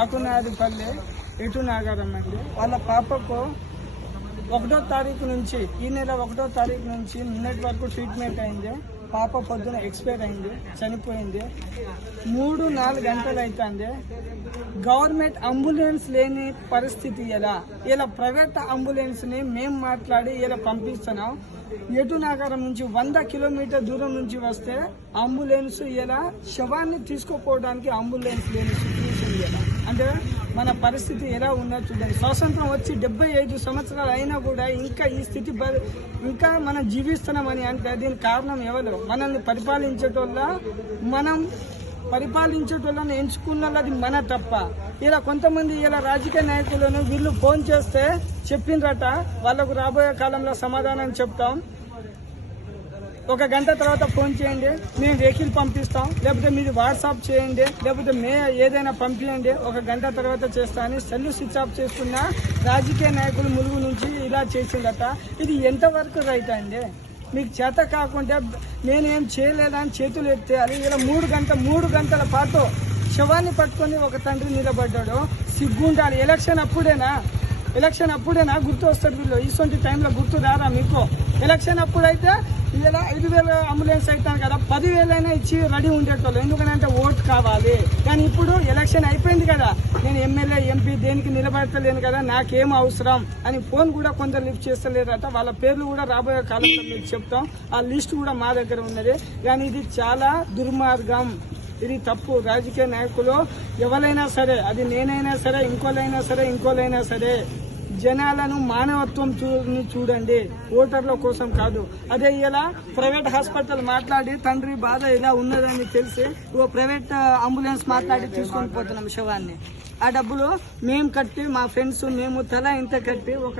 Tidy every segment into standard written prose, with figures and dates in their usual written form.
ఆకునాదిపల్లి ఎటు నాగారం అండి. వాళ్ళ పాపకు 1వ తారీఖు నుంచి ఈ నెల 1వ తారీఖు నుంచి నిన్నటి వరకు ట్రీట్మెంట్ అయింది. పాప పొద్దున ఎక్స్పైర్ అయింది, చనిపోయింది. 3-4 గంటలు అవుతుంది. గవర్నమెంట్ అంబులెన్స్ లేని పరిస్థితి ఇలా ప్రైవేట్ అంబులెన్స్ని మేము మాట్లాడి ఇలా పంపిస్తున్నాం. ఎటు నాగారం నుంచి 100 కిలోమీటర్ దూరం నుంచి వస్తే అంబులెన్స్ ఇలా శవాన్ని తీసుకుపోవడానికి అంబులెన్స్ లేని సిచ్యువేషన్ అంటే మన పరిస్థితి ఎలా ఉన్నది చూడండి. స్వాతంత్రం వచ్చి 75 సంవత్సరాలు అయినా కూడా ఇంకా ఈ స్థితి ఇంకా మనం జీవిస్తున్నామని అంటే దీనికి కారణం ఎవరు? మనల్ని పరిపాలించేటోళ్ళని ఎంచుకున్నది మన తప్ప. ఇలా కొంతమంది ఇలా రాజకీయ నాయకులను వీళ్ళు ఫోన్ చేస్తే చెప్పిండ్రట వాళ్ళకు రాబోయే కాలంలో సమాధానం చెప్తాం, 1 గంట తర్వాత ఫోన్ చేయండి, మేము వెహికల్ పంపిస్తాం, లేకపోతే మీరు వాట్సాప్ చేయండి, లేకపోతే ఏదైనా పంపించండి, 1 గంట తర్వాత చేస్తా అని సెల్లు స్విచ్ ఆఫ్ చేసుకున్న రాజకీయ నాయకులు ములుగు నుంచి ఇలా చేసిందట. ఇది ఎంతవరకు రైట్ అండి? మీకు చేత కాకుండా నేనేం చేయలేదని చేతులు ఎత్తేయాలి. ఇలా 3 గంటల పాటు శవాన్ని పట్టుకొని ఒక తండ్రి నిలబడ్డాడు. సిగ్గుండాలి. ఎలక్షన్ అప్పుడేనా గుర్తు వస్తాడు వీళ్ళు. ఇటువంటి టైంలో గుర్తు రారా మీకు? ఎలక్షన్ అప్పుడైతే ఇలా 5,000 అంబులెన్స్ అవుతాను కదా, 10,000 ఇచ్చి రెడీ ఉండేటోళ్ళు. ఎందుకంటే ఓటు కావాలి. కానీ ఇప్పుడు ఎలక్షన్ అయిపోయింది కదా, నేను ఎమ్మెల్యే ఎంపీ దేనికి నిలబడతలేను కదా, నాకేం అవసరం అని ఫోన్ కూడా కొందరు లిఫ్ట్ చేస్తలేరట. వాళ్ళ పేర్లు కూడా రాబోయే కాలంలో మీకు చెప్తాం. ఆ లిస్ట్ కూడా మా దగ్గర ఉన్నది. కానీ ఇది చాలా దుర్మార్గం, ఇది తప్పు. రాజకీయ నాయకులు ఎవరైనా సరే, అది నేనైనా సరే, ఇంకోలైనా సరే జనాలను మానవత్వం చూడండి, ఓటర్ల కోసం కాదు. అదే ఇలా ప్రైవేట్ హాస్పిటల్ మాట్లాడి తండ్రి బాధ ఇలా ఉన్నదని తెలిసి ప్రైవేట్ అంబులెన్స్ మాట్లాడి తీసుకొని పోతున్నాం శవాన్ని. ఆ డబ్బులు మేము కట్టి, మా ఫ్రెండ్స్ మేము తల ఇంత కట్టి ఒక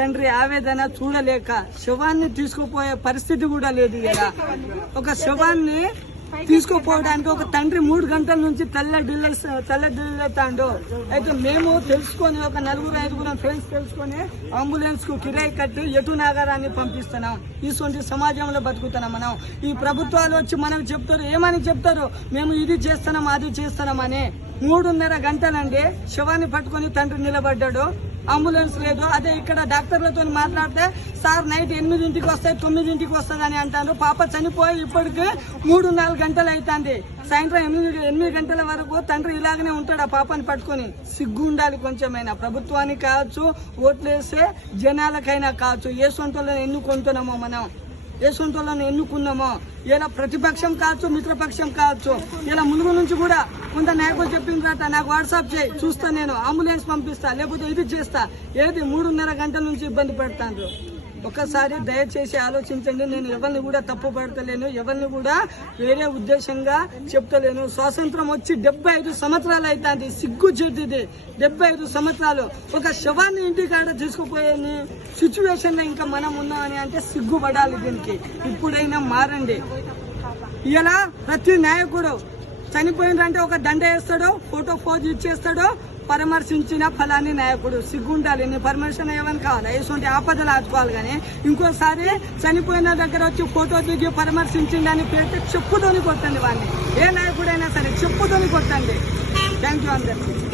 తండ్రి ఆవేదన చూడలేక శవాన్ని తీసుకుపోయే పరిస్థితి కూడా లేదు. ఇలా ఒక శవాన్ని తీసుకుపోవడానికి ఒక తండ్రి 3 గంటల నుంచి తల్లడిల్లుతాడు. అయితే మేము తెలుసుకొని ఒక 4-5 ఫ్రెండ్స్ తెలుసుకొని అంబులెన్స్ కు కిరాయి కట్టి ఎటు నాగారాన్ని పంపిస్తున్నాం. ఇటువంటి సమాజంలో బతుకుతున్నాం మనం. ఈ ప్రభుత్వాలు వచ్చి మనకు చెప్తారు, ఏమని చెప్తారు? మేము ఇది చేస్తున్నాం, అది చేస్తున్నామని. 3:30 గంటలండి శవాన్ని పట్టుకొని తండ్రి నిలబడ్డాడు, అంబులెన్స్ లేదు. అదే ఇక్కడ డాక్టర్లతో మాట్లాడితే సార్ నైట్ 8ంటికి వస్తాయి, 9ంటికి వస్తుంది అని అంటారు. పాప చనిపోయి ఇప్పటికి 3-4 గంటలు అవుతుంది. సాయంత్రం 8 గంటల వరకు తండ్రి ఇలాగనే ఉంటాడు ఆ పాపని పట్టుకొని. సిగ్గు ఉండాలి కొంచెమైనా. ప్రభుత్వానికి కావచ్చు, ఓట్లేసే జనాలకైనా కావచ్చు. ఏ సొంతలను ఎన్నుకుంటున్నామో మనం, ఏ సొంతలను ఎన్నుకున్నామో. ఇలా ప్రతిపక్షం కావచ్చు, మిత్రపక్షం కావచ్చు. ఇలా ములుగు నుంచి కూడా కొంత నాయకులు చెప్పిందట, నాకు వాట్సాప్ చేయి, చూస్తా, నేను అంబులెన్స్ పంపిస్తా, లేకపోతే ఇది చేస్తా. ఏది 3:30 గంటల నుంచి ఇబ్బంది పడతాను. ఒక్కసారి దయచేసి ఆలోచించండి. నేను ఎవరిని కూడా తప్పు పడతలేను, ఎవరిని కూడా వేరే ఉద్దేశంగా చెప్తలేను. స్వాతంత్రం వచ్చి 75 సంవత్సరాలు అవుతుంది. సిగ్గు చేతిది. 75 సంవత్సరాలు ఒక శవాన్ని ఇంటికాడ తీసుకుపోయే సిచ్యువేషన్ లో ఇంకా మనం ఉన్నామని అంటే సిగ్గుపడాలి. దీనికి ఇప్పుడైనా మారండి. ఇలా ప్రతి నాయకుడు చనిపోయిందంటే ఒక దండ వేస్తాడో, ఫోటో పోజ్ ఇచ్చేస్తాడో, పరామర్శించిన ఫలాని నాయకుడు. సిగ్గుండాలి. నీ పర్మిషన్ ఏమని కావాలి? ఇటువంటి ఆపదలు ఆదుకోవాలి. కానీ ఇంకోసారి చనిపోయిన దగ్గర వచ్చి ఫోటో దిగి పరామర్శించిందని పెడితే చెప్పుతోని కొట్టండి వాడిని. ఏ నాయకుడైనా సరే చెప్పుతోని కొట్టండి. థ్యాంక్ యూ అందరికీ.